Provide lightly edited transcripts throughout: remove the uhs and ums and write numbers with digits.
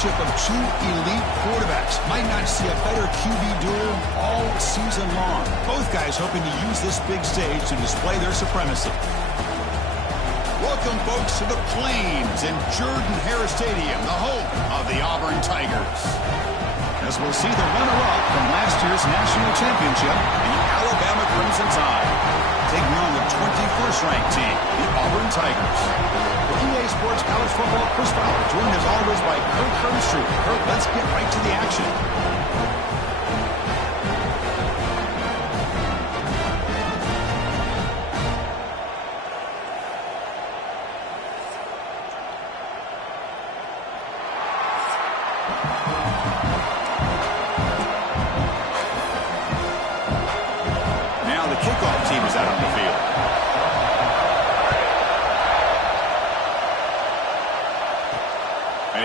matchup of two elite quarterbacks. Might not see a better QB duel all season long. Both guys hoping to use this big stage to display their supremacy. Welcome, folks, to the Plains in Jordan-Hare Stadium, the home of the Auburn Tigers. As we'll see the runner-up from last year's national championship, the Alabama Crimson Tide, taking on the 21st-ranked team, the Auburn Tigers. For EA Sports College Football, Chris Fowler, joined as always by Kirk Herbstreit. Kirk, let's get right to the action.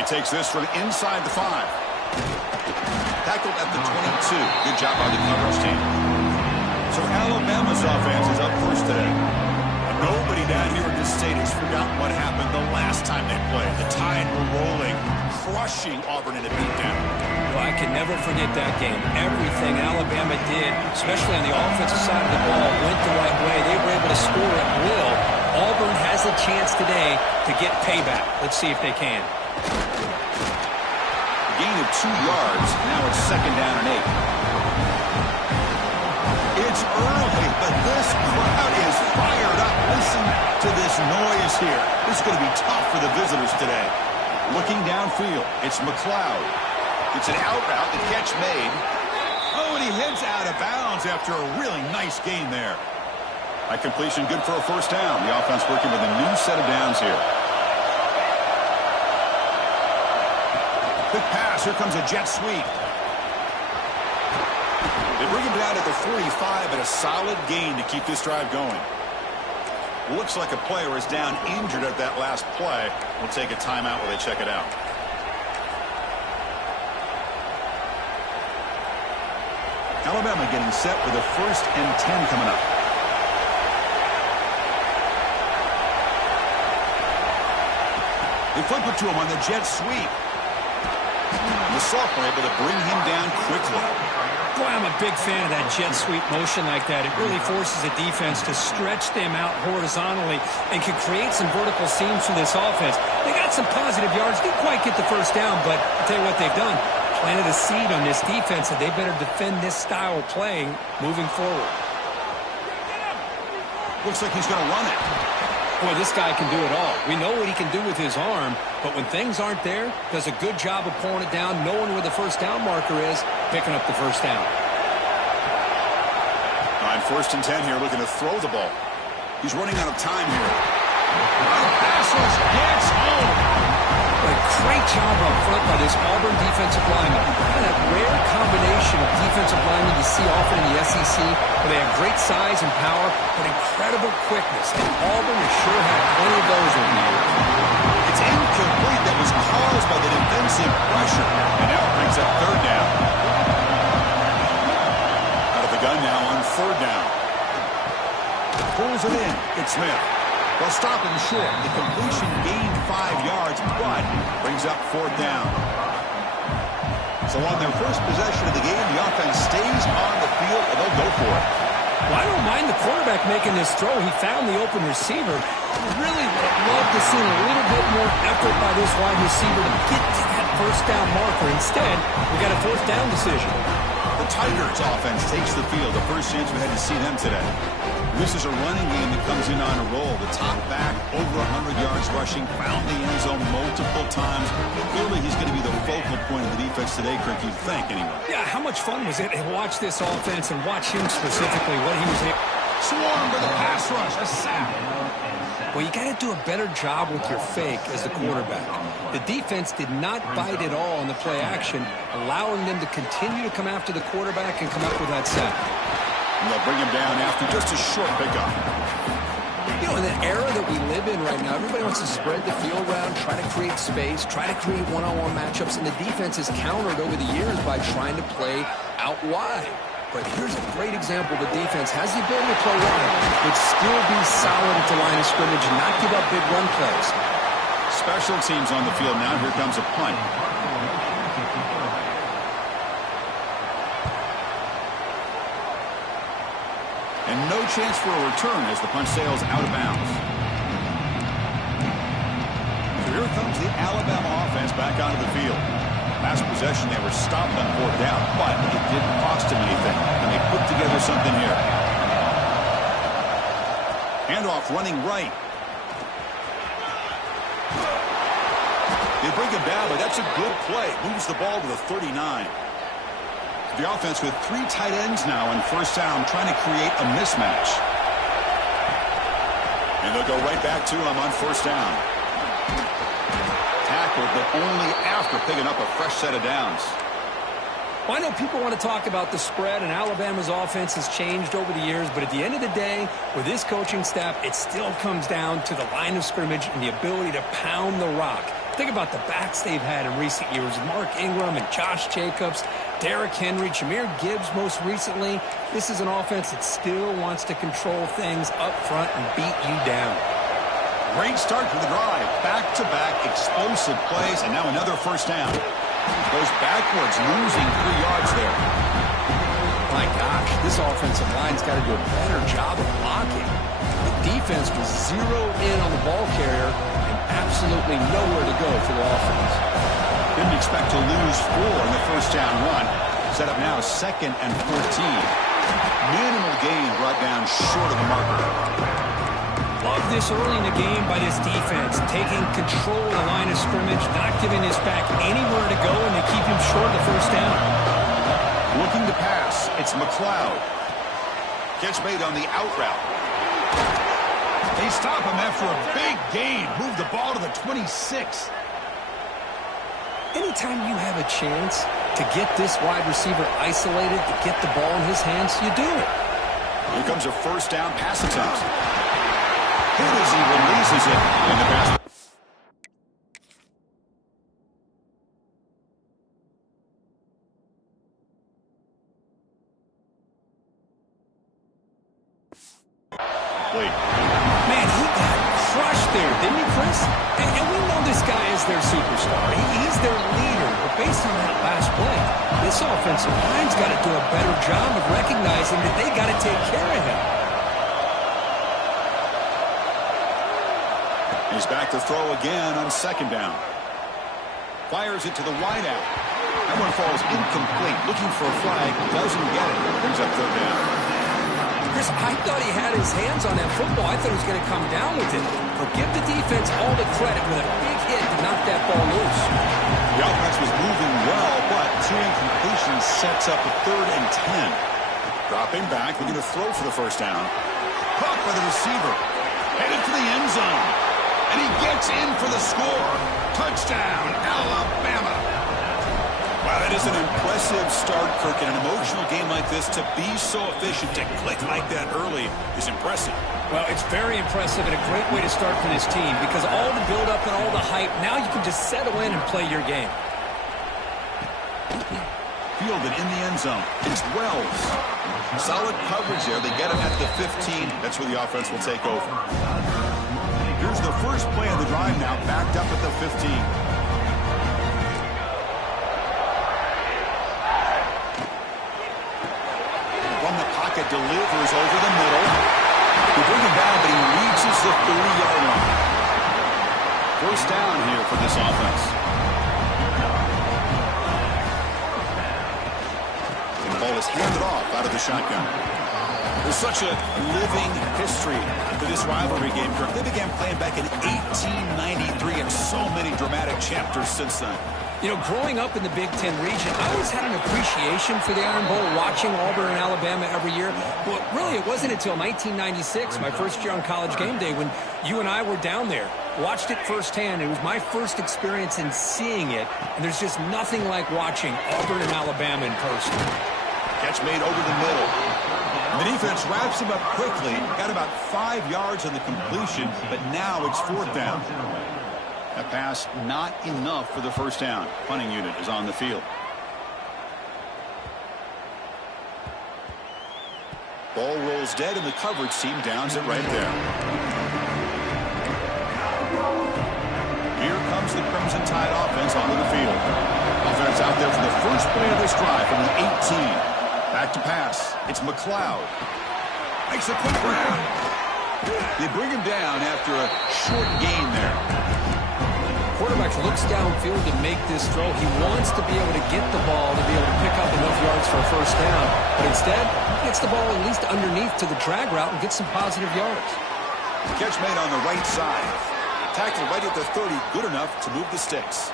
Takes this from inside the 5. Tackled at the 22. Good job by the coverage team. So Alabama's offense is up first today. Nobody down here in this state has forgotten what happened the last time they played. The Tide were rolling, crushing Auburn in a beatdown. Well, I can never forget that game. Everything Alabama did, especially on the offensive side of the ball, went the right way. They were able to score at will. Auburn has a chance today to get payback. Let's see if they can. Gain of 2 yards. Now it's 2nd down and 8. It's early, but this crowd is fired up. Listen to this noise here. This is going to be tough for the visitors today. Looking downfield, it's McLeod. It's an out route. The catch made. Oh, and he heads out of bounds after a really nice gain there. That completion good for a 1st down. The offense working with a new set of downs here. Quick pass. Here comes a jet sweep. They bring him down to the 45, and a solid gain to keep this drive going. Looks like a player is down injured at that last play. We'll take a timeout while they check it out. Alabama getting set with a 1st and 10 coming up. They flip it to him on the jet sweep. The sophomore able to bring him down quickly. Boy, I'm a big fan of that jet sweep motion like that. It really forces the defense to stretch them out horizontally and can create some vertical seams for this offense. They got some positive yards. Didn't quite get the 1st down, but I'll tell you what they've done. Planted a seed on this defense that they better defend this style of play moving forward. Looks like he's going to run it. Boy, this guy can do it all. We know what he can do with his arm, but when things aren't there, does a good job of pulling it down, knowing where the 1st down marker is, picking up the 1st down. On 1st and 10 here, looking to throw the ball. He's running out of time here. Oh, pass rush gets home. A great job up front by this Auburn defensive lineman. Kind of that rare combination of defensive linemen you see often in the SEC, where they have great size and power, but incredible quickness. And Auburn has sure had plenty of those over the years. It's incomplete. That was caused by the defensive pressure. And now it brings up 3rd down. Out of the gun now on 3rd down. Pulls it in. It's Smith. They'll stop him short. The completion gained 5 yards, but brings up 4th down. So on their first possession of the game, the offense stays on the field, and they'll go for it. Well, I don't mind the quarterback making this throw. He found the open receiver. Really love to see a little bit more effort by this wide receiver to get to that 1st down marker. Instead, we got a 4th down decision. The Tigers offense takes the field. The first chance we had to see them today. This is a running game that comes in on a roll. The top back, over 100 yards rushing, found the end zone multiple times. Clearly, he's going to be the focal point of the defense today, Kirk, you'd think, anyway. Yeah, how much fun was it to watch this offense and watch him specifically, what he was able. Swarm for the pass rush, a sack. Well, you got to do a better job with your fake as the quarterback. The defense did not bite at all on the play action, allowing them to continue to come after the quarterback and come up with that sack. And they'll bring him down after just a short pickup. You know, in the era that we live in right now, everybody wants to spread the field around, try to create space, try to create one-on-one matchups, and the defense has countered over the years by trying to play out wide. But here's a great example. The defense has the ability to play wide, but still be solid at the line of scrimmage and not give up big run plays. Special teams on the field now. Here comes a punt. And no chance for a return as the punt sails out of bounds. So here comes the Alabama offense back onto the field. Last possession, they were stopped on 4th down, but it didn't cost them anything. And they put together something here. Handoff running right. They bring him down, but that's a good play. Moves the ball to the 39. The offense with 3 tight ends now on 1st down, trying to create a mismatch. And they'll go right back to him on 1st down. Tackled, but only after picking up a fresh set of downs. Well, I know people want to talk about the spread, and Alabama's offense has changed over the years, but at the end of the day, with this coaching staff, it still comes down to the line of scrimmage and the ability to pound the rock. Think about the backs they've had in recent years. Mark Ingram and Josh Jacobs, Derrick Henry, Jahmyr Gibbs most recently. This is an offense that still wants to control things up front and beat you down. Great start to the drive. Back-to-back explosive plays, and now another 1st down. Goes backwards, losing 3 yards there. My gosh, this offensive line's got to do a better job of blocking. The defense was zeroed in on the ball carrier and absolutely nowhere to go for the offense. Didn't expect to lose 4 in the 1st down run. Set up now 2nd and 14. Minimal gain brought down short of the marker. Love this early in the game by this defense, taking control of the line of scrimmage, not giving this back anywhere to go, and they keep him short of the 1st down. Looking to pass, it's McLeod. Catch made on the out route. They stop him after a big gain. Move the ball to the 26. Anytime you have a chance to get this wide receiver isolated, to get the ball in his hands, you do it. Here comes a 1st down pass attempt. Here as he releases it in the pass. Man, he got crushed there, didn't he, Chris? And we know this guy is their superstar. He's their leader. But based on that last play, this offensive line's got to do a better job of recognizing that they got to take care of him. He's back to throw again on 2nd down. Fires it to the wideout. That one falls incomplete. Looking for a flag. Doesn't get it. Brings up 3rd down. Chris, I thought he had his hands on that football. I thought he was going to come down with it. But give the defense all the credit with a big hit to knock that ball loose. The offense was moving well, but 2 incompletions sets up a 3rd and 10. Dropping back, looking to throw for the 1st down. Caught by the receiver. Headed for the end zone. And he gets in for the score. Touchdown, Alabama. Wow, that is an impressive start, Kirk. In an emotional game like this, to be so efficient, to click like that early is impressive. Well, it's very impressive and a great way to start for this team because all the build-up and all the hype, now you can just settle in and play your game. Fielded in the end zone. It's Wells. Solid coverage there. They get him at the 15. That's where the offense will take over. Here's the first play of the drive now, backed up at the 15. From the pocket, delivers over the middle. They bring him down, but he reaches the 30-yard line. 1st down here for this offense. And the ball is handed off out of the shotgun. There's such a living history to this rivalry game, Kirk. They began playing back in 1893, and so many dramatic chapters since then. You know, growing up in the Big Ten region, I always had an appreciation for the Iron Bowl, watching Auburn and Alabama every year. But really, it wasn't until 1996, my first year on College Game Day, when you and I were down there. Watched it firsthand. It was my first experience in seeing it, and there's just nothing like watching Auburn and Alabama in person. Catch made over the middle. The defense wraps him up quickly. Got about 5 yards on the completion, but now it's 4th down. That pass not enough for the 1st down. Punting unit is on the field. Ball rolls dead, and the coverage team downs it right there. Here comes the Crimson Tide offense onto the field. Offense out there for the first play of this drive from the 18. Back to pass. It's McLeod. Makes a quick grab. They bring him down after a short gain there. Quarterback looks downfield to make this throw. He wants to be able to get the ball to be able to pick up enough yards for a first down. But instead, he gets the ball at least underneath to the drag route and gets some positive yards. Catch made on the right side. Tackled right at the 30. Good enough to move the sticks.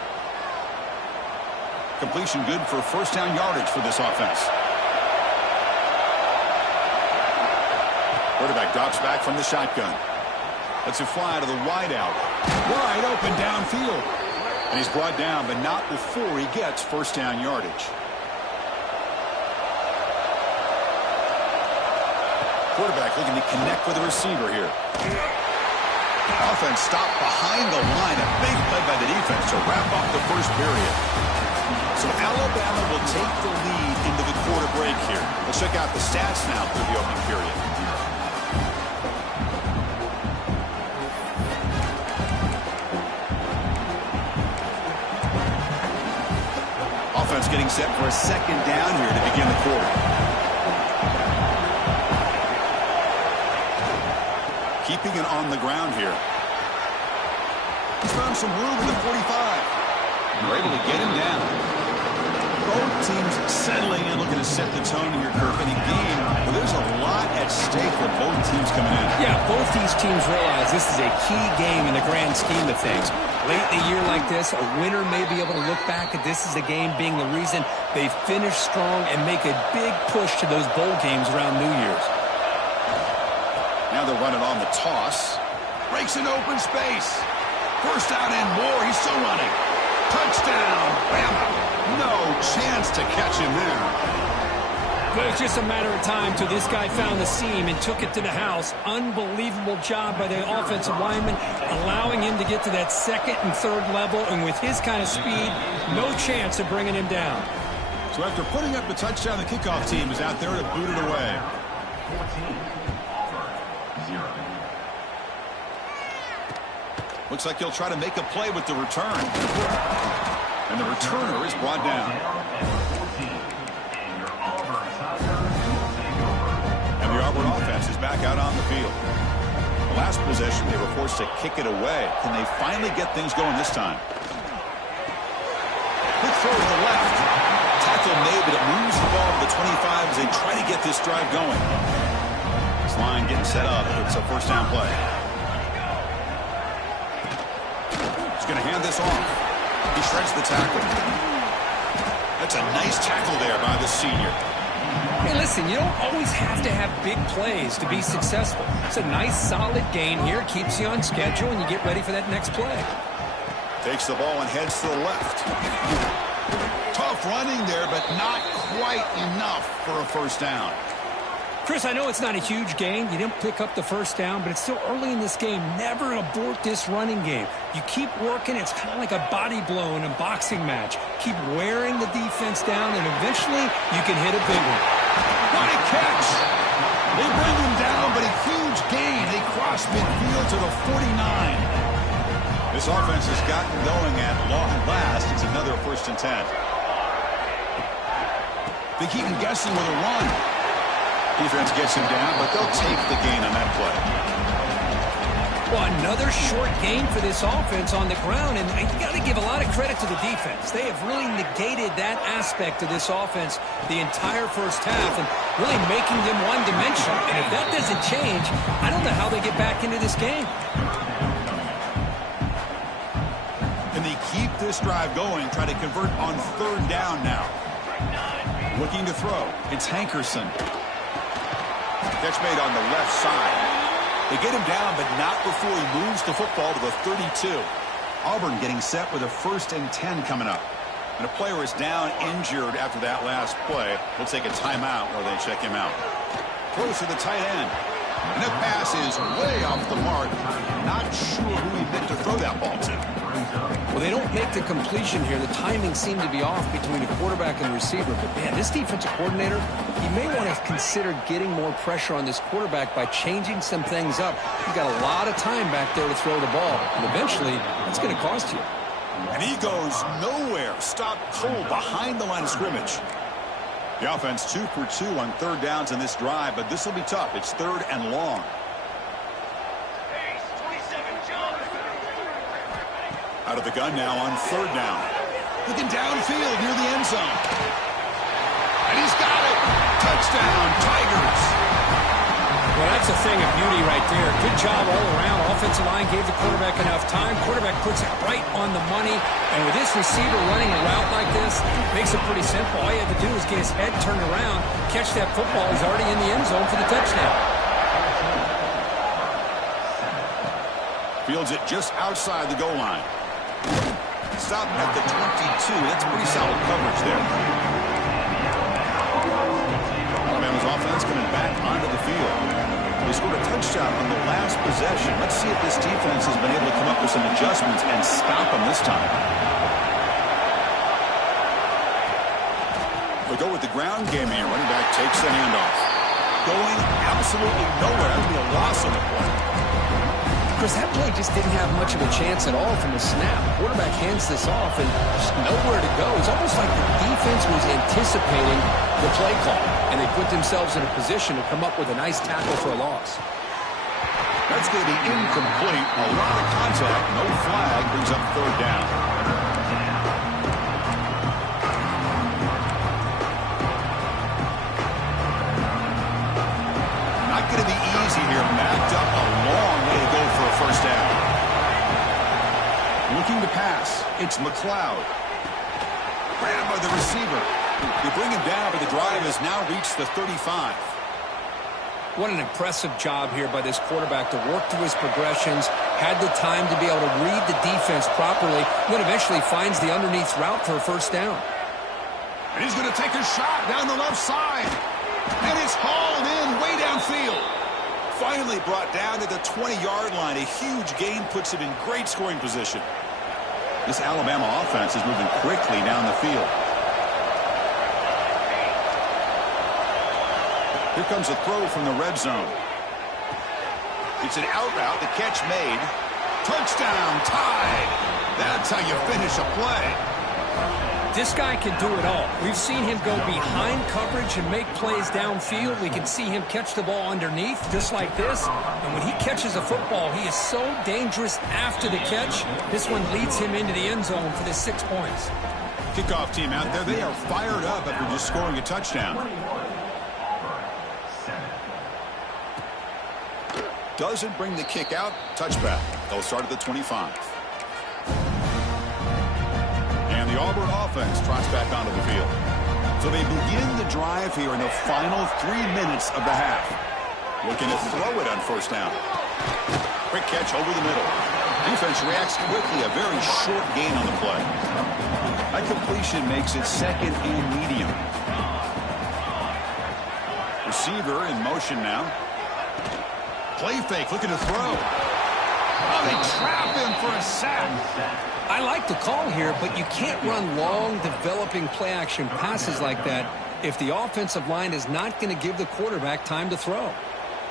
Completion good for first down yardage for this offense. Quarterback drops back from the shotgun. Lets it fly to the wide out. Wide open downfield. And he's brought down, but not before he gets first down yardage. Quarterback looking to connect with the receiver here. Offense stopped behind the line. A big play by the defense to wrap up the first period. So Alabama will take the lead into the quarter break here. Let's check out the stats now through the opening period. Offense getting set for a second down here to begin the quarter. Keeping it on the ground here. He's found some room in the 45. We're able to get him down. Both teams settling in, looking to set the tone here, Kirk, in a game where there's a lot at stake with both teams coming in. Yeah, both these teams realize this is a key game in the grand scheme of things. Late in a year like this, a winner may be able to look back at this as a game being the reason they finish strong and make a big push to those bowl games around New Year's. Now they're running on the toss. Breaks in open space. First down and more. He's still running. Touchdown. Bama. No chance to catch him there. But it's just a matter of time till this guy found the seam and took it to the house. Unbelievable job by the offensive lineman, allowing him to get to that second and third level. And with his kind of speed, no chance of bringing him down. So after putting up the touchdown, the kickoff team is out there to boot it away. 14, Auburn, 0. Looks like he'll try to make a play with the return. And the returner is brought down. And the Auburn offense is back out on the field. The last possession, they were forced to kick it away. Can they finally get things going this time? Quick throw to the left. Tackle made, but it moves the ball to the 25 as they try to get this drive going. This line getting set up. It's a first down play. He's going to hand this off. He shreds the tackle. That's a nice tackle there by the senior. Hey, listen, you don't always have to have big plays to be successful. It's a nice, solid gain here. Keeps you on schedule, and you get ready for that next play. Takes the ball and heads to the left. Tough running there, but not quite enough for a first down. Chris, I know it's not a huge gain. You didn't pick up the first down, but it's still early in this game. Never abort this running game. You keep working. It's kind of like a body blow in a boxing match. Keep wearing the defense down, and eventually you can hit a big one. What a catch! They bring him down, but a huge gain. They cross midfield to the 49. This offense has gotten going at long last. It's another 1st and 10. They keep him guessing with a run. Defense gets him down, but they'll take the gain on that play. Well, another short gain for this offense on the ground, and you got to give a lot of credit to the defense. They have really negated that aspect of this offense the entire first half and really making them one-dimensional. And if that doesn't change, I don't know how they get back into this game. Can they keep this drive going, try to convert on 3rd down now? Looking to throw. It's Hankerson. Catch made on the left side. They get him down, but not before he moves the football to the 32. Auburn getting set with a 1st and 10 coming up. And a player is down injured after that last play. We'll take a timeout while they check him out. Throws to the tight end. And that pass is way off the mark. Not sure who he meant to throw that ball to. Well, they don't make the completion here. The timing seemed to be off between the quarterback and the receiver. But, man, this defensive coordinator, he may want to consider getting more pressure on this quarterback by changing some things up. You've got a lot of time back there to throw the ball. And eventually, it's going to cost you. And he goes nowhere. Stopped cold behind the line of scrimmage. The offense 2 for 2 on third downs in this drive, but this will be tough. It's third and long. Out of the gun now on third down. Looking downfield near the end zone. And he's got it. Touchdown, Tigers. Well, that's a thing of beauty right there. Good job all around. Offensive line gave the quarterback enough time. Quarterback puts it right on the money. And with this receiver running a route like this, makes it pretty simple. All you have to do is get his head turned around, catch that football. He's already in the end zone for the touchdown. Fields it just outside the goal line. Stop at the 22. That's pretty solid coverage there. Alabama's offense coming back onto the field. They scored a touchdown on the last possession. Let's see if this defense has been able to come up with some adjustments and stop them this time. We go with the ground game here. Running back takes the handoff. Going absolutely nowhere. That would be a loss on the play. Chris, that play just didn't have much of a chance at all from the snap. Quarterback hands this off and just nowhere to go. It's almost like the defense was anticipating the play call, and they put themselves in a position to come up with a nice tackle for a loss. That's going to be incomplete. A lot of contact. No flag. Brings up third down. Not going to be easy here. Backed up a long way to go for a first down. Looking to pass. It's McLeod. Grabbed by the receiver. They bring him down, but the drive has now reached the 35. What an impressive job here by this quarterback to work through his progressions, had the time to be able to read the defense properly, then eventually finds the underneath route for a first down. And he's going to take a shot down the left side. And it's hauled in way downfield. Finally brought down to the 20-yard line. A huge gain puts him in great scoring position. This Alabama offense is moving quickly down the field. Here comes a throw from the red zone. It's an out route. The catch made. Touchdown, tied. That's how you finish a play. This guy can do it all. We've seen him go behind coverage and make plays downfield. We can see him catch the ball underneath just like this. And when he catches a football, he is so dangerous after the catch. This one leads him into the end zone for the 6 points. Kickoff team out there. They are fired up after just scoring a touchdown. Doesn't bring the kick out. Touchback. They'll start at the 25. And the Auburn offense trots back onto the field. So they begin the drive here in the final 3 minutes of the half. Looking to throw it on first down. Quick catch over the middle. Defense reacts quickly. A very short gain on the play. That completion makes it second and medium. Receiver in motion now. Play fake, looking to throw. Oh, they trap him for a sack. I like the call here, but you can't run long, developing play-action passes like that if the offensive line is not going to give the quarterback time to throw.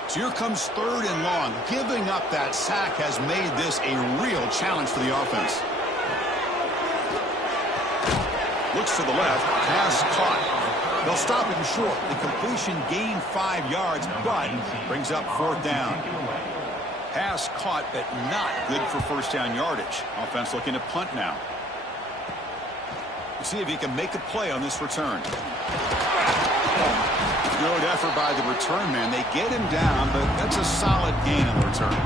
So here comes third and long. Giving up that sack has made this a real challenge for the offense. Looks to the left. Pass caught. They'll stop him short. The completion gained 5 yards, but brings up fourth down. Pass caught, but not good for first down yardage. Offense looking to punt now. We'll see if he can make a play on this return. Good effort by the return man. They get him down, but that's a solid gain on the return.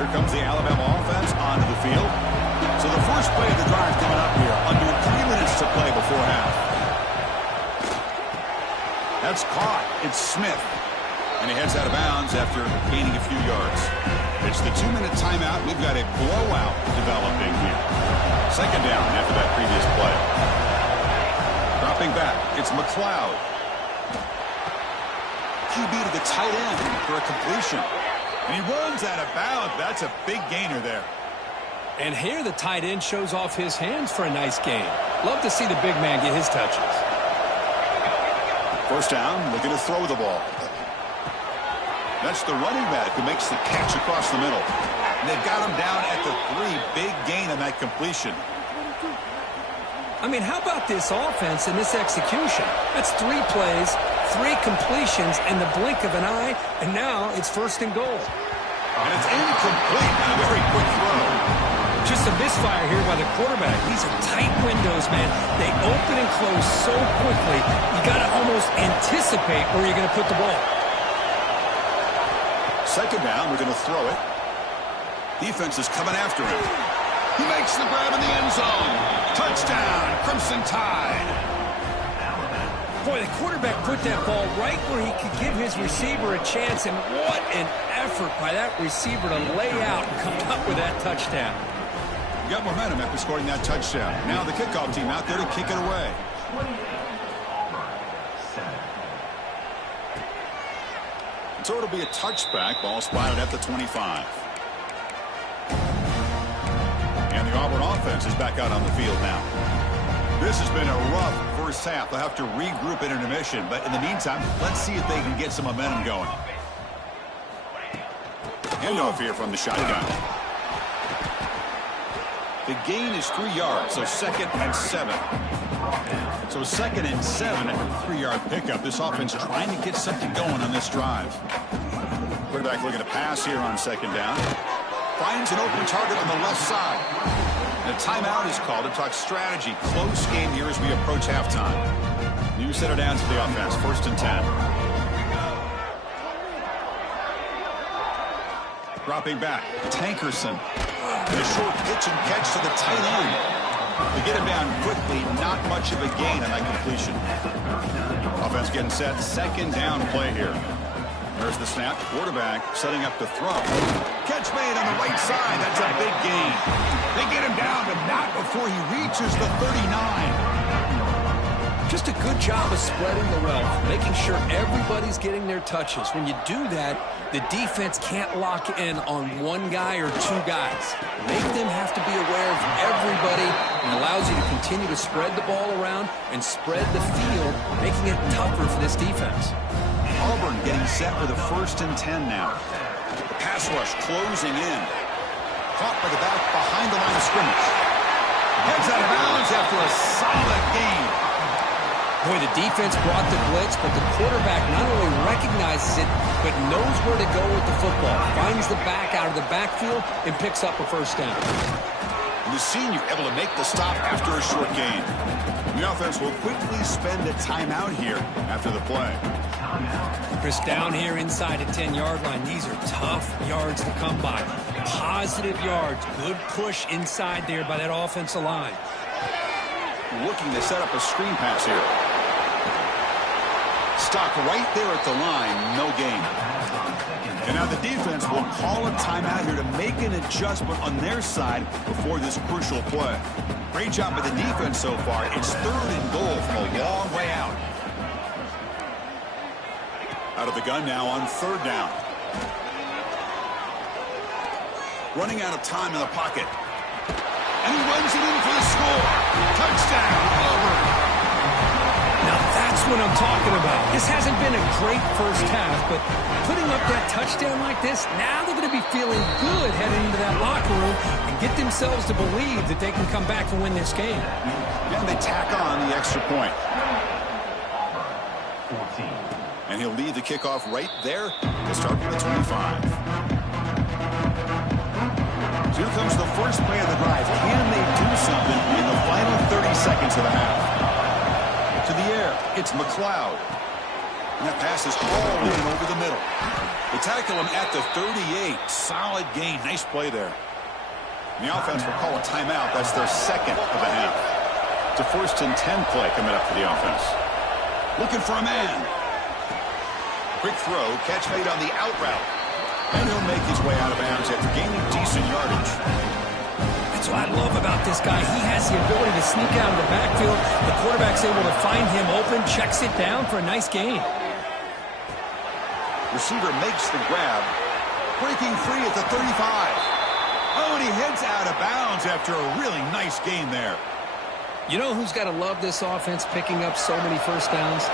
Here comes the Alabama offense onto the field. So the first play of the drive coming up here. Under 3 minutes to play before half. That's caught. It's Smith. And he heads out of bounds after gaining a few yards. It's the 2-minute timeout. We've got a blowout developing here. Second down after that previous play. Dropping back. It's McLeod. QB to the tight end for a completion. And he runs out of bounds. That's a big gainer there. And here the tight end shows off his hands for a nice gain. Love to see the big man get his touches. First down, looking to throw the ball. That's the running back who makes the catch across the middle. And they've got him down at the 3. Big gain on that completion. I mean, how about this offense and this execution? That's 3 plays, 3 completions in the blink of an eye, and now it's 1st and goal. And it's incomplete on a very quick throw. Just a misfire here by the quarterback. These are tight windows, man. They open and close so quickly, you got to almost anticipate where you're going to put the ball. 2nd down, we're going to throw it. Defense is coming after him. He makes the grab in the end zone. Touchdown, Crimson Tide. Boy, the quarterback put that ball right where he could give his receiver a chance, and what an effort by that receiver to lay out and come up with that touchdown. You got momentum after scoring that touchdown. Now the kickoff team out there to kick it away. So it'll be a touchback. Ball spotted at the 25. And the Auburn offense is back out on the field now. This has been a rough first half. They'll have to regroup at intermission. But in the meantime, let's see if they can get some momentum going. Handoff here from the shotgun. The gain is 3 yards, so 2nd and 7. So 2nd and 7 at a 3-yard pickup. This offense trying to get something going on this drive. Quarterback looking to pass here on 2nd down. Finds an open target on the left side. And a timeout is called to talk strategy. Close game here as we approach halftime. New set of downs to the offense. 1st and 10. Dropping back. Tankerson. And a short pitch and catch to the tight end. They get him down quickly. Not much of a gain on that completion. Offense getting set. 2nd down play here. There's the snap. Quarterback setting up to throw. Catch made on the right side. That's a big gain. They get him down, but not before he reaches the 39. Just a good job of spreading the wealth, making sure everybody's getting their touches. When you do that, the defense can't lock in on 1 guy or 2 guys. Make them have to be aware of everybody, and allows you to continue to spread the ball around and spread the field, making it tougher for this defense. Auburn getting set for the 1st and 10 now. The pass rush closing in. Caught by the back behind the line of scrimmage. Heads out of bounds after a solid gain. Boy, the defense brought the blitz, but the quarterback not only recognizes it, but knows where to go with the football. Finds the back out of the backfield and picks up a 1st down. And the senior able to make the stop after a short gain. The offense will quickly spend a timeout here after the play. Chris, down here inside the 10-yard line, these are tough yards to come by. Positive yards. Good push inside there by that offensive line. Looking to set up a screen pass here. Stopped right there at the line. No gain. And now the defense will call a timeout here to make an adjustment on their side before this crucial play. Great job by the defense so far. It's 3rd and goal from a long way out. Out of the gun now on 3rd down. Running out of time in the pocket. And he runs it in for the score. Touchdown, Auburn. Now that's what I'm talking about. This hasn't been a great first half, but putting up that touchdown like this, now they're going to be feeling good heading into that locker room and get themselves to believe that they can come back and win this game. And they tack on the extra point. And he'll lead the kickoff right there to start from the 25. So here comes the first play of the drive. Can they do something in the final 30 seconds of the half? To the air, it's McLeod. And that pass is all in over the middle. They tackle him at the 38. Solid gain. Nice play there. And the offense will call a timeout. That's their 2nd of the half. It's a 1st and 10 play coming up for the offense. Looking for a man. Quick throw. Catch made on the out route. And he'll make his way out of bounds after gaining decent yardage. That's what I love about this guy. He has the ability to sneak out of the backfield. The quarterback's able to find him open, checks it down for a nice gain. Receiver makes the grab. Breaking free at the 35. Oh, and he heads out of bounds after a really nice gain there. You know who's got to love this offense picking up so many 1st downs?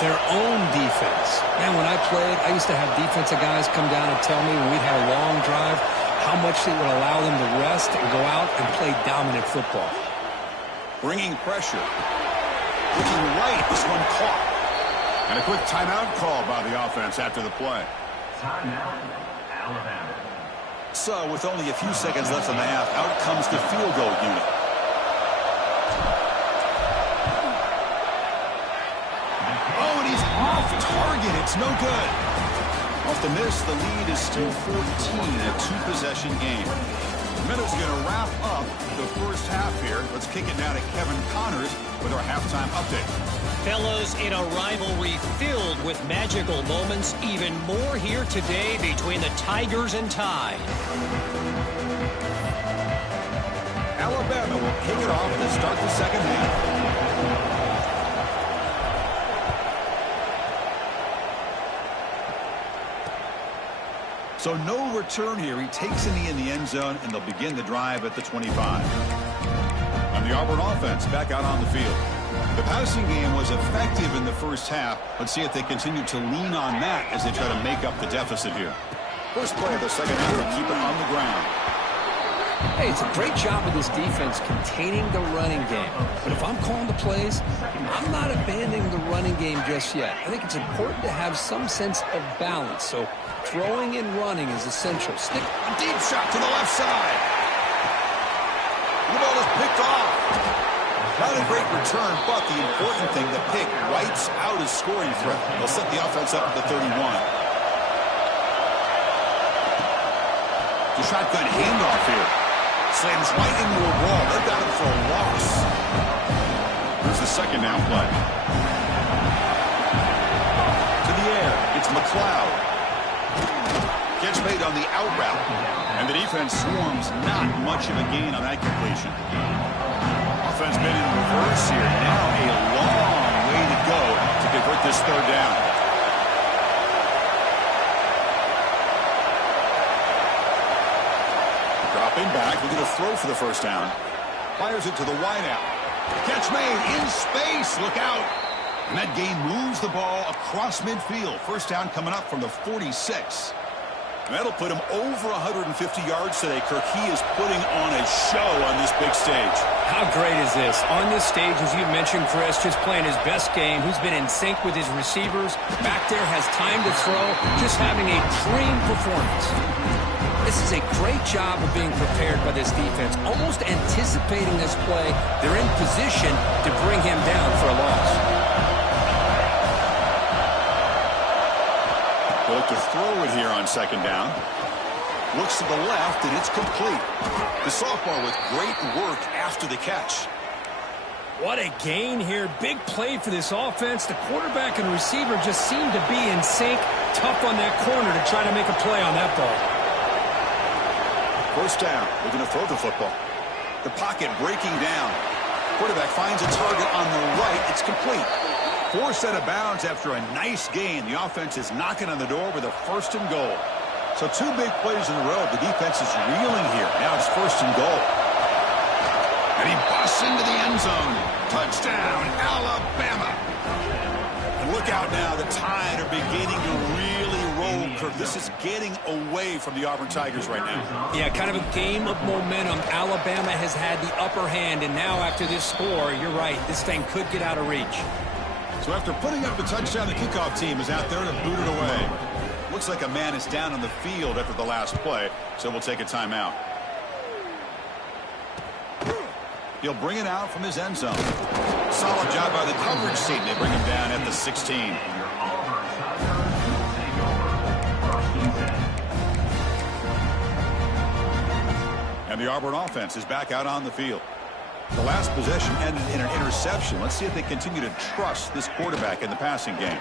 Their own defense. Man, when I played, I used to have defensive guys come down and tell me when we'd had a long drive how much it would allow them to rest and go out and play dominant football. Bringing pressure. Looking right. This one caught. And a quick timeout call by the offense after the play. Timeout, Alabama. So, with only a few seconds left in the half, out comes the field goal unit. Oh, and he's off target. It's no good. Off the miss, the lead is still 14, a two-possession game. Meadows going to wrap up the first half here. Let's kick it now to Kevin Connors with our halftime update. Fellows, in a rivalry filled with magical moments, even more here today between the Tigers and Tide. Alabama will kick it off to start the second half. So no return here. He takes a knee in the end zone, and they'll begin the drive at the 25. And the Auburn offense back out on the field. The passing game was effective in the first half. Let's see if they continue to lean on that as they try to make up the deficit here. First play of the second half to keep it on the ground. Hey, it's a great job of this defense containing the running game. But if I'm calling the plays, I'm not abandoning the running game just yet. I think it's important to have some sense of balance. So throwing and running is essential. Stick a deep shot to the left side. The ball is picked off. Not a great return, but the important thing, the pick wipes out his scoring threat. They'll set the offense up at the 31. The shotgun handoff here. Slams right into a wall. They've got him for a loss. Here's the second down play. To the air. It's McLeod. Catch made on the out route. And the defense swarms. Not much of a gain on that completion. Offense been in reverse here. Now a long way to go to convert this third down. Dropping back, looking to throw for the first down. Fires it to the wideout. Catch made in space. Look out. And that gain moves the ball across midfield. First down coming up from the 46. And that'll put him over 150 yards today. Kirk, he is putting on a show on this big stage. How great is this? On this stage, as you mentioned, Chris, just playing his best game. He's been in sync with his receivers. Back there, has time to throw. Just having a dream performance. This is a great job of being prepared by this defense. Almost anticipating this play. They're in position to bring him down for a loss. They'll look to throw it here on second down. Looks to the left, and it's complete. The sophomore with great work after the catch. What a gain here. Big play for this offense. The quarterback and receiver just seem to be in sync. Tough on that corner to try to make a play on that ball. First down. They're going to throw the football. The pocket breaking down. Quarterback finds a target on the right. It's complete. Forced out of bounds after a nice gain. The offense is knocking on the door with a first and goal. So two big plays in a row. The defense is reeling here. Now it's first and goal. And he busts into the end zone. Touchdown, Alabama. And look out now. The Tide are beginning to really roll. Kirk, this is getting away from the Auburn Tigers right now. Yeah, kind of a game of momentum. Alabama has had the upper hand, and now after this score, you're right, this thing could get out of reach. So after putting up the touchdown, the kickoff team is out there to boot it away. Looks like a man is down on the field after the last play, so we'll take a timeout. He'll bring it out from his end zone. Solid job by the coverage team. They bring him down at the 16. And the Auburn offense is back out on the field. The last possession ended in an interception. Let's see if they continue to trust this quarterback in the passing game.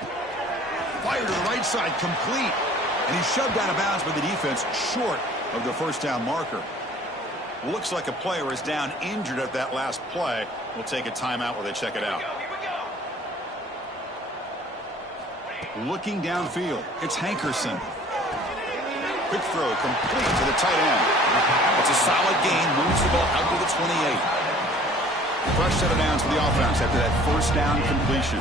Fire to the right side, complete. And he's shoved out of bounds by the defense short of the first down marker. Looks like a player is down injured at that last play. We'll take a timeout while they check it out. Looking downfield, it's Hankerson. Quick throw, complete to the tight end. It's a solid gain, moves the ball out to the 28. Fresh set of downs for the offense after that first down completion.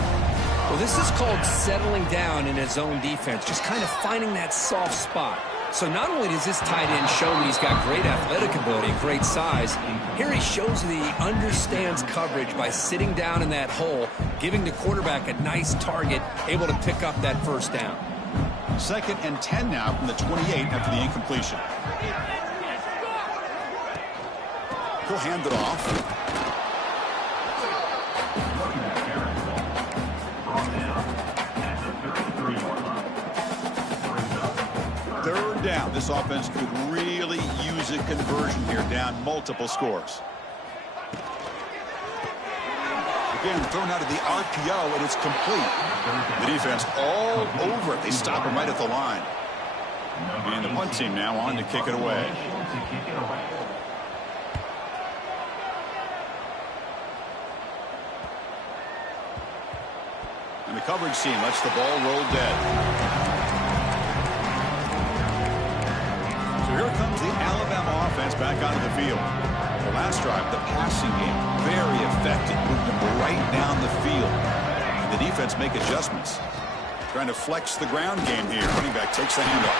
Well, this is called settling down in his own defense, just kind of finding that soft spot. So not only does this tight end show that he's got great athletic ability and great size, here he shows that he understands coverage by sitting down in that hole, giving the quarterback a nice target, able to pick up that first down. 2nd and 10 now from the 28 after the incompletion. He'll hand it off. Third down. This offense could really use a conversion here, down multiple scores. Again, thrown out of the RPO, and it's complete. The defense all over it. They stop him right at the line. And the punt team now on to kick it away. And the coverage team lets the ball roll dead. So here comes the Alabama offense back onto the field. The last drive, the passing game, very effective. Moved them right down the field. And the defense make adjustments. Trying to flex the ground game here. Running back takes the handoff.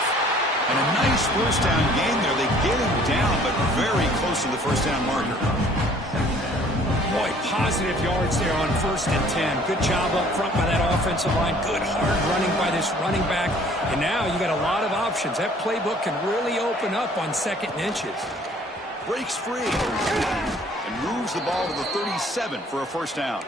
And a nice first down gain there. They get him down, but very close to the first down marker. Boy, positive yards there on 1st and 10. Good job up front by that offensive line. Good hard running by this running back. And now you got a lot of options. That playbook can really open up on 2nd and inches. Breaks free and moves the ball to the 37 for a first down.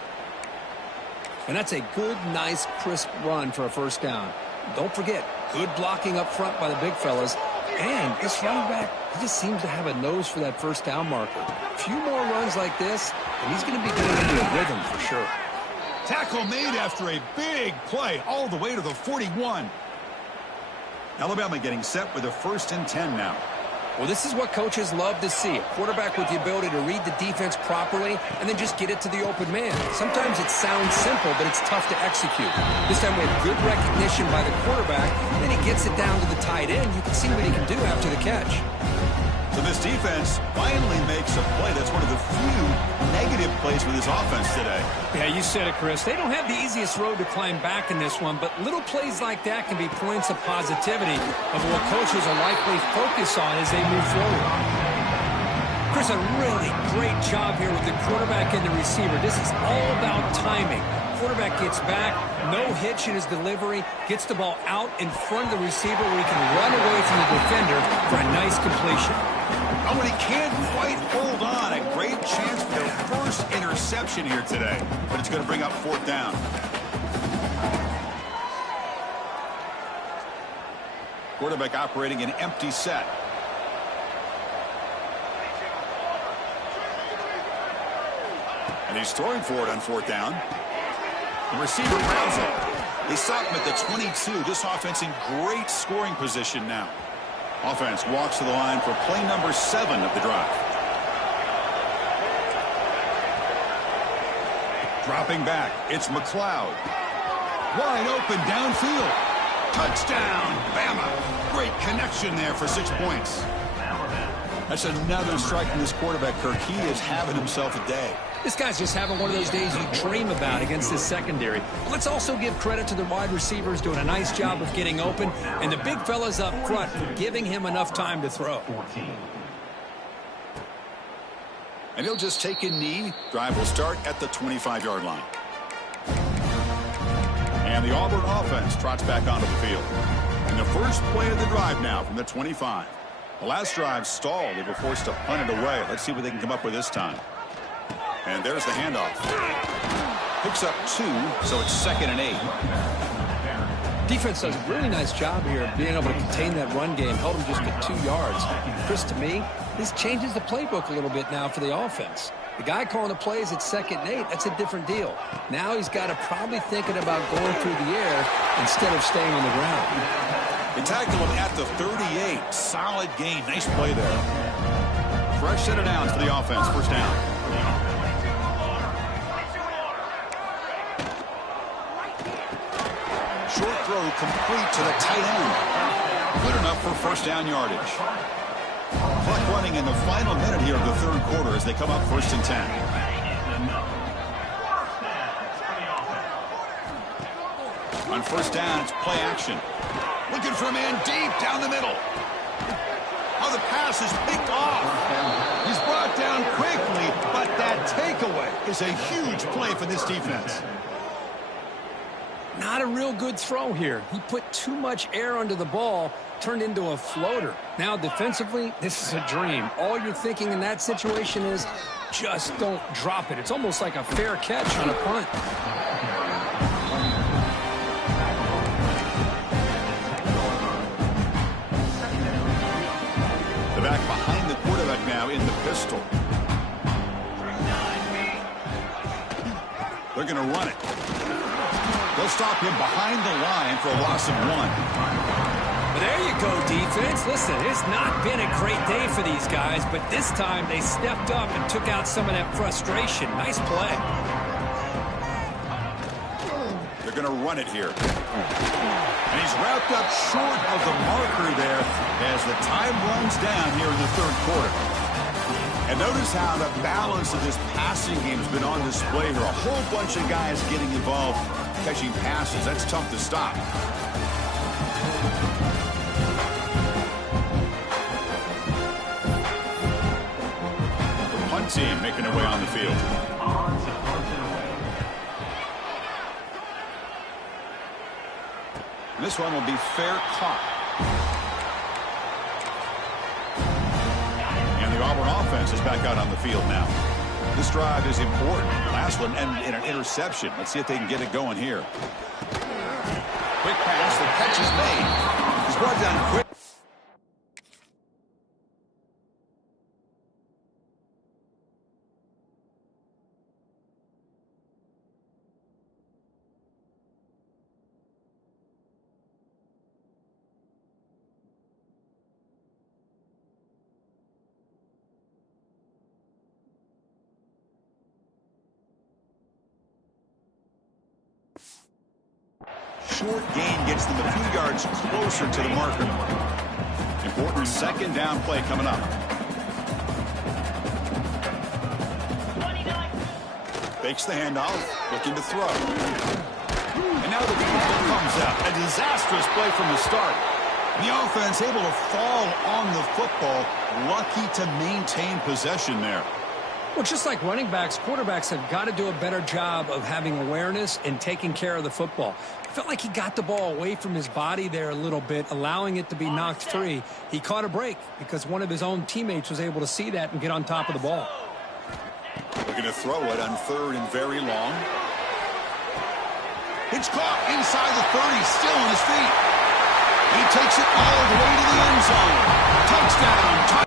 And that's a good, nice, crisp run for a first down. Don't forget, good blocking up front by the big fellas. And this running back, he just seems to have a nose for that first down marker. A few more runs like this, and he's going to be getting into a rhythm for sure. Tackle made after a big play all the way to the 41. Alabama getting set with a 1st and 10 now. Well, this is what coaches love to see. A quarterback with the ability to read the defense properly and then just get it to the open man. Sometimes it sounds simple, but it's tough to execute. This time we have good recognition by the quarterback. Then he gets it down to the tight end. You can see what he can do after the catch. So this defense finally makes a play. That's one of the few negative plays for this offense today. Yeah, you said it, Chris. They don't have the easiest road to climb back in this one, but little plays like that can be points of positivity of what coaches will likely focus on as they move forward. Chris, a really great job here with the quarterback and the receiver. This is all about timing. Quarterback gets back, no hitch in his delivery, gets the ball out in front of the receiver where he can run away from the defender for a nice completion. Oh, and he can't quite hold on. A great chance for their first interception here today, but it's going to bring up 4th down. Quarterback operating an empty set. And he's throwing for it on 4th down. The receiver grabs it. They stop him at the 22. This offense in great scoring position now. Offense walks to the line for play number 7 of the drive. Dropping back, it's McLeod. Wide open downfield. Touchdown, Bama. Great connection there for 6 points. That's another strike from this quarterback, Kirk. He is having himself a day. This guy's just having one of those days you dream about against this secondary. Let's also give credit to the wide receivers doing a nice job of getting open, and the big fellas up front for giving him enough time to throw. And he'll just take a knee. Drive will start at the 25-yard line. And the Auburn offense trots back onto the field. And the first play of the drive now from the 25. The last drive stalled. They were forced to punt it away. Let's see what they can come up with this time. And there's the handoff. Picks up 2, so it's 2nd and 8. Defense does a really nice job here of being able to contain that run game, held them just to 2 yards. Chris, to me, this changes the playbook a little bit now for the offense. The guy calling the plays at 2nd and 8, that's a different deal. Now he's got to probably thinking about going through the air instead of staying on the ground. They tackle him at the 38. Solid gain. Nice play there. Fresh set of downs for the offense. First down. Short throw complete to the tight end. Good enough for first down yardage. Clock running in the final minute here of the 3rd quarter as they come up 1st and 10. On 1st down, it's play action. Looking for a man deep down the middle. Oh, the pass is picked off. He's brought down quickly, but that takeaway is a huge play for this defense. Not a real good throw here. He put too much air under the ball, turned into a floater. Now, defensively, this is a dream. All you're thinking in that situation is just don't drop it. It's almost like a fair catch on a punt. The back behind the quarterback now in the pistol. They're going to run it. They'll stop him behind the line for a loss of 1. Well, there you go, defense. Listen, it's not been a great day for these guys, but this time they stepped up and took out some of that frustration. Nice play. They're going to run it here. And he's wrapped up short of the marker there as the time runs down here in the third quarter. And notice how the balance of this passing game has been on display here. A whole bunch of guys getting involved catching passes. That's tough to stop. The punt team making their way on the field. And this one will be fair caught. And the Auburn offense is back out on the field now. This drive is important. Last one ended in an interception. Let's see if they can get it going here. Quick pass. The catch is made. He's brought down quick. Short gain gets them a few yards closer to the marker. Important second down play coming up. Fakes the handoff, looking to throw. And now the ball comes out. A disastrous play from the start. The offense able to fall on the football. Lucky to maintain possession there. Well, just like running backs, quarterbacks have got to do a better job of having awareness and taking care of the football. I felt like he got the ball away from his body there a little bit, allowing it to be knocked free. He caught a break because one of his own teammates was able to see that and get on top of the ball. Looking to throw it on third and very long. It's caught inside the 30, still on his feet. And he takes it all the way to the end zone. Touchdown.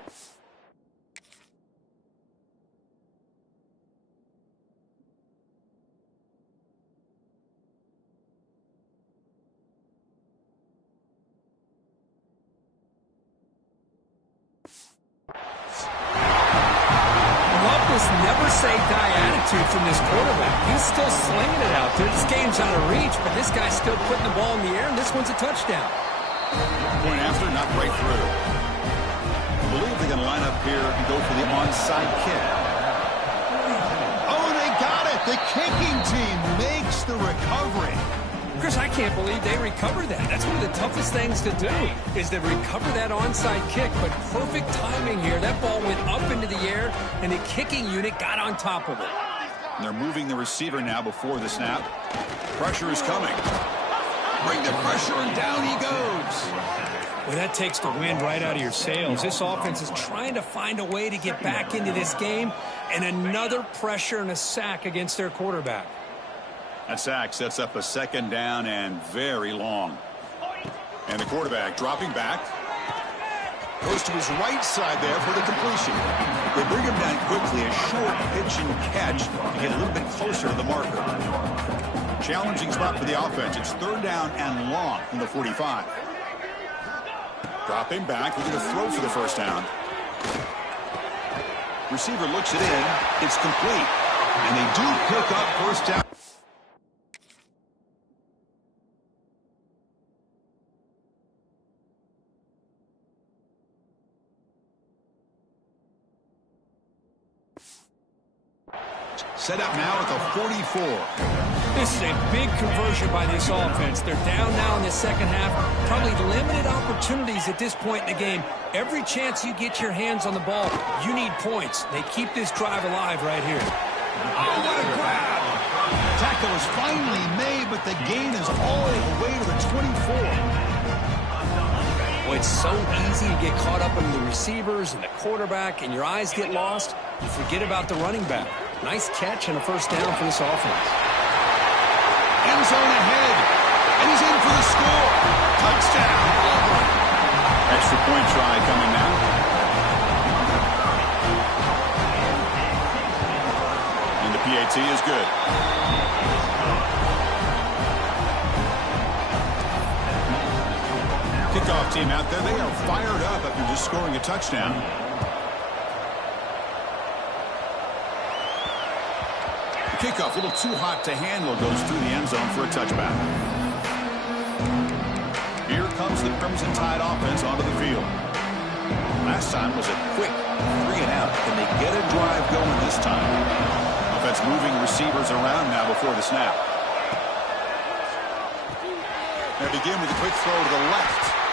Never say die attitude from this quarterback. He's still slinging it out there. This game's out of reach, but this guy's still putting the ball in the air, and this one's a touchdown. Point after, not right through. I believe they're going to line up here and go for the onside kick. Oh, they got it. The kicking team makes the recovery. Chris, I can't believe they recovered that. That's one of the toughest things to do, is to recover that onside kick. But perfect timing here. That ball went up into the air, and the kicking unit got on top of it. And they're moving the receiver now before the snap. Pressure is coming. Bring the pressure, and down he goes. Well, that takes the wind right out of your sails. This offense is trying to find a way to get back into this game, and another pressure and a sack against their quarterback. That sack sets up a second down and very long. And the quarterback dropping back. Goes to his right side there for the completion. They bring him down quickly. A short pitch and catch to get a little bit closer to the marker. Challenging spot for the offense. It's third down and long from the 45. Dropping back. Looking to throw for the first down. Receiver looks it in. It's complete. And they do pick up first down. Set up now at the 44. This is a big conversion by this offense. They're down now in the second half. Probably limited opportunities at this point in the game. Every chance you get your hands on the ball, you need points. They keep this drive alive right here. Oh, what a grab! Tackle is finally made, but the gain is all the way to the 24. Well, it's so easy to get caught up in the receivers and the quarterback, and your eyes get lost. You forget about the running back. Nice catch and a first down for this offense. End zone ahead, and he's in for the score. Touchdown, Auburn. Extra point try coming now. And the PAT is good. Kickoff team out there, they are fired up after just scoring a touchdown. The kickoff, a little too hot to handle, goes through the end zone for a touchback. Here comes the Crimson Tide offense onto the field. Last time was a quick 3 and out. Can they get a drive going this time? Offense moving receivers around now before the snap. They begin with a quick throw to the left.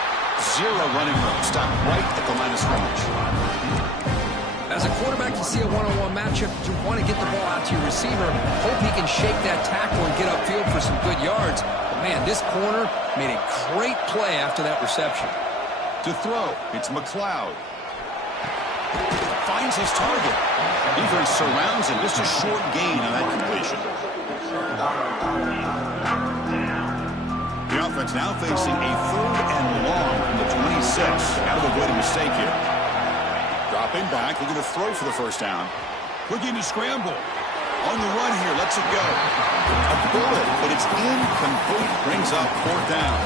Zero running room. Stop right at the line of scrimmage. As a quarterback, you see a one-on-one matchup. You want to get the ball out to your receiver. Hope he can shake that tackle and get upfield for some good yards. But, man, this corner made a great play after that reception. To throw, it's McLeod. Finds his target. Defense surrounds him. Just a short gain on that completion. The offense now facing a 3rd and long from the 26. Got to avoid a mistake here. Dropping back, looking to throw for the first down. Looking to scramble. On the run here, lets it go. A bullet, but it's incomplete. Brings up 4th down.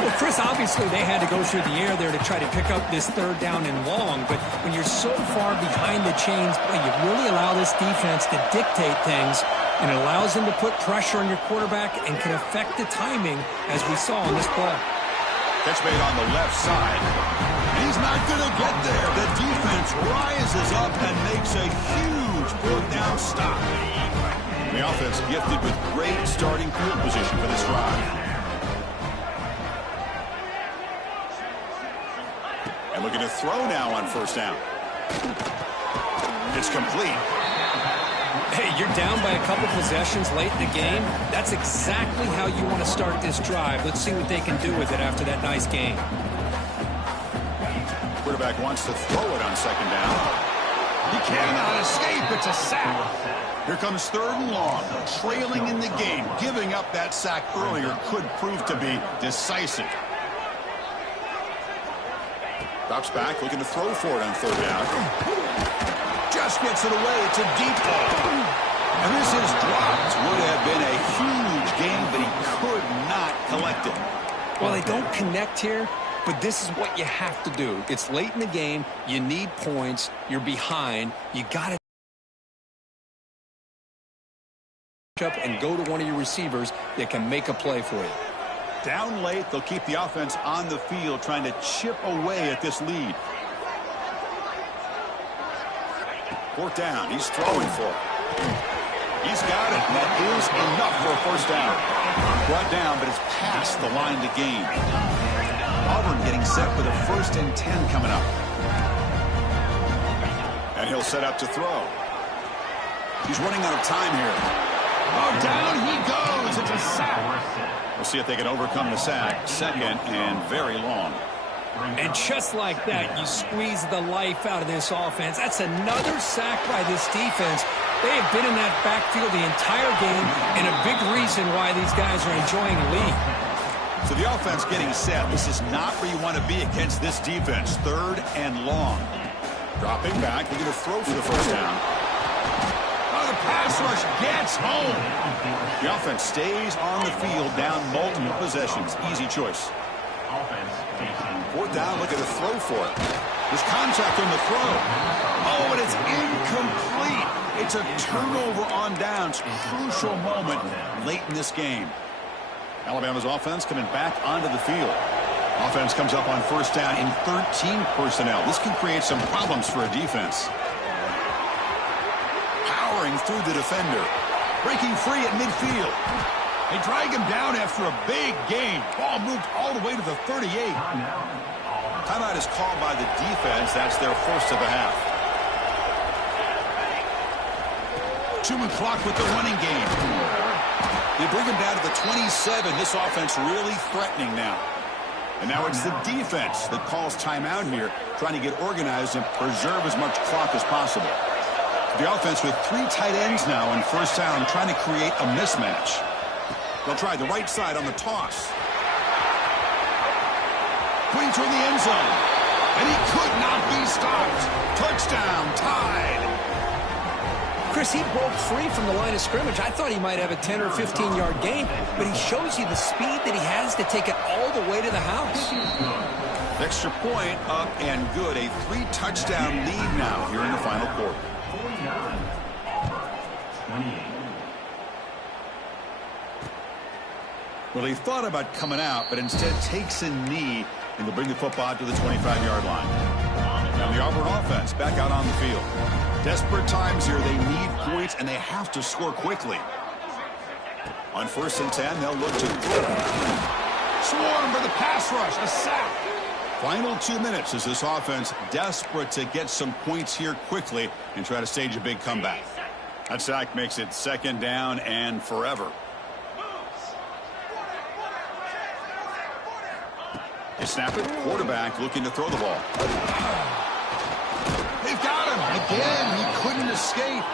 Well, Chris, obviously they had to go through the air there to try to pick up this 3rd down and long. But when you're so far behind the chains, boy, you really allow this defense to dictate things. And it allows them to put pressure on your quarterback and can affect the timing, as we saw on this play. Catch made on the left side. And he's not going to get there. The defense rises up and makes a huge 4th down stop. The offense gifted with great starting field position for this drive. And looking to throw now on 1st down. It's complete. Hey, you're down by a couple possessions late in the game. That's exactly how you want to start this drive. Let's see what they can do with it after that nice game. Quarterback wants to throw it on 2nd down. He cannot escape. It's a sack. Here comes 3rd and long. Trailing in the game. Giving up that sack earlier could prove to be decisive. Drops back, looking to throw for it on 3rd down. Just gets it away. It's a deep ball. And this is dropped. Would have been a huge gain, but he could not collect it. Well, they don't connect here, but this is what you have to do. It's late in the game. You need points. You're behind. You got to up and go to one of your receivers that can make a play for you. Down late, they'll keep the offense on the field, trying to chip away at this lead. 4th down. He's throwing for it. He's got it. That is enough for a 1st down. Brought down, but it's past the line to gain. Auburn getting set with a 1st and 10 coming up. And he'll set up to throw. He's running out of time here. Oh, down he goes. It's a sack. We'll see if they can overcome the sack. 2nd and very long. And just like that, you squeeze the life out of this offense. That's another sack by this defense. They have been in that backfield the entire game, and a big reason why these guys are enjoying the lead. So the offense getting set. This is not where you want to be against this defense. 3rd and long. Dropping back, looking to throw for the 1st down. Oh, the pass rush gets home. The offense stays on the field, down multiple possessions. Easy choice. 4th down, look at the throw for it. There's contact on the throw. Oh, and it's incomplete. It's a turnover on downs. Crucial moment late in this game. Alabama's offense coming back onto the field. Offense comes up on 1st down in 13 personnel. This can create some problems for a defense. Powering through the defender. Breaking free at midfield. They drag him down after a big gain. Ball moved all the way to the 38. Timeout is called by the defense. That's their first of the half. 2-minute clock with the running game. They bring him down to the 27. This offense really threatening now. And now it's the defense that calls timeout here, trying to get organized and preserve as much clock as possible. The offense with 3 tight ends now on first down, trying to create a mismatch. They'll try the right side on the toss. Putting toward the end zone. And he could not be stopped. Touchdown, tied. Chris, he broke free from the line of scrimmage. I thought he might have a 10 or 15-yard gain, but he shows you the speed that he has to take it all the way to the house. Extra point up and good. A 3-touchdown lead now here in the final quarter. 49, Auburn, 28. Well, he thought about coming out, but instead takes a knee and will bring the football to the 25-yard line. And the Auburn offense back out on the field. Desperate times here. They need points, and they have to score quickly. On 1st and 10, they'll look to throw. Swarm for the pass rush. A sack. Final 2 minutes as this offense desperate to get some points here quickly and try to stage a big comeback. That sack makes it 2nd down and forever. They snap it. Quarterback looking to throw the ball. They've got him. Again, he couldn't escape.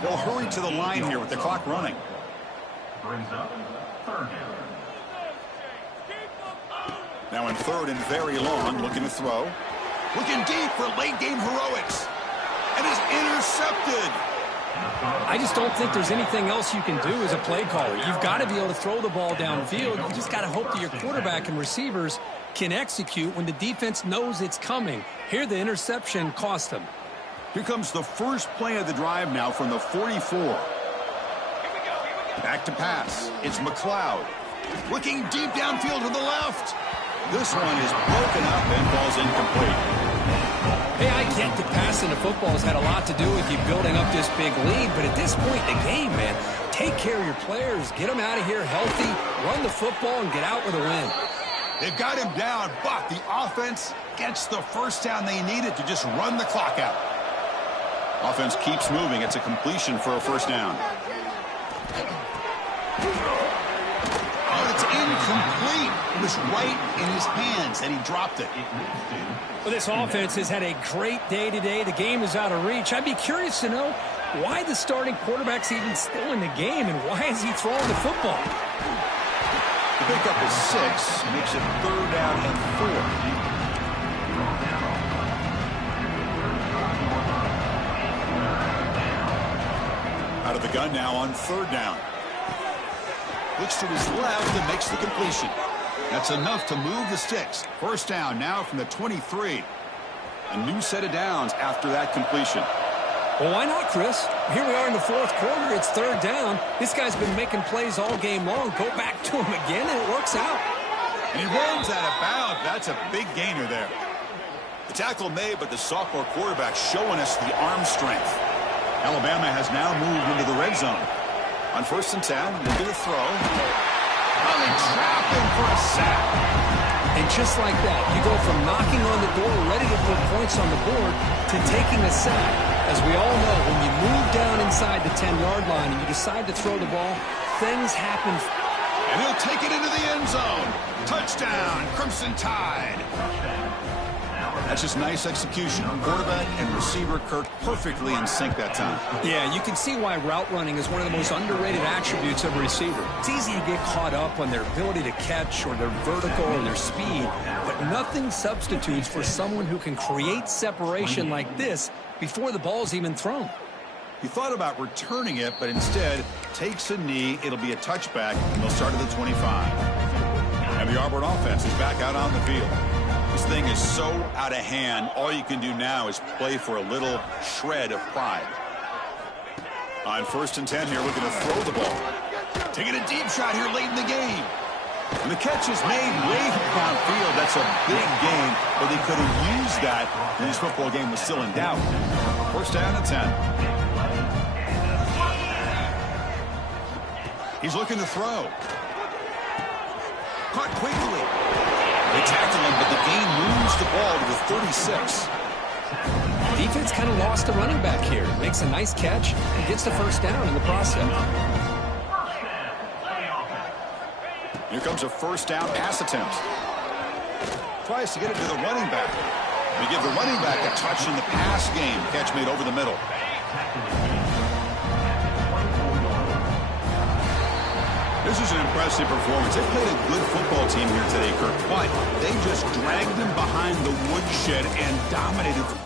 They'll hurry to the line here with the clock running. Brings up 3rd down. Now in 3rd and very long, looking to throw. Looking deep for late-game heroics. And is intercepted. I just don't think there's anything else you can do as a play caller. You've got to be able to throw the ball downfield. You just got to hope that your quarterback and receivers can execute when the defense knows it's coming. Here, the interception cost him. Here comes the first play of the drive now from the 44. Back to pass. It's McLeod. Looking deep downfield to the left. This one is broken up and falls incomplete. Hey, I get that passing the football has had a lot to do with you building up this big lead, but at this point in the game, man, take care of your players. Get them out of here healthy, run the football, and get out with a win. They've got him down, but the offense gets the first down they needed to just run the clock out. Offense keeps moving. It's a completion for a first down. Oh, it's incomplete. It was right in his hands, and he dropped it. Well, this offense has had a great day today. The game is out of reach. I'd be curious to know why the starting quarterback's even still in the game, and why is he throwing the football? The pickup is 6, makes it 3rd down and 4. Out of the gun now on 3rd down. Looks to his left and makes the completion. That's enough to move the sticks. First down now from the 23. A new set of downs after that completion. Well, why not, Chris? Here we are in the 4th quarter. It's 3rd down. This guy's been making plays all game long. Go back to him again, and it works out. And he runs out of bounds. That's a big gainer there. The tackle made, but the sophomore quarterback showing us the arm strength. Alabama has now moved into the red zone. On 1st and 10, looking to throw. Oh, they trap him for a sack. And just like that, you go from knocking on the door, ready to put points on the board, to taking a sack. As we all know, when you move down inside the 10-yard line and you decide to throw the ball, things happen. And he'll take it into the end zone. Touchdown, Crimson Tide. That's just nice execution. Quarterback and receiver Kirk perfectly in sync that time. Yeah, you can see why route running is one of the most underrated attributes of a receiver. It's easy to get caught up on their ability to catch or their vertical or their speed, but nothing substitutes for someone who can create separation like this before the ball's even thrown. He thought about returning it, but instead takes a knee. It'll be a touchback, and they'll start at the 25. And the Auburn offense is back out on the field. This thing is so out of hand, all you can do now is play for a little shred of pride. On 1st and 10 here, looking to throw the ball. Taking a deep shot here late in the game. And the catch is made way downfield. That's a big gain, but they could have used that when this football game was still in doubt. 1st down and 10. He's looking to throw. Caught quickly. They tackle him, but the gain moves the ball to the 36. Defense kind of lost the running back here. Makes a nice catch and gets the first down in the process. Here comes a first down pass attempt. Tries to get it to the running back. We give the running back a touch in the pass game. Catch made over the middle. This is an impressive performance. They played a good football team here today, Kirk, but they just dragged them behind the woodshed and dominated.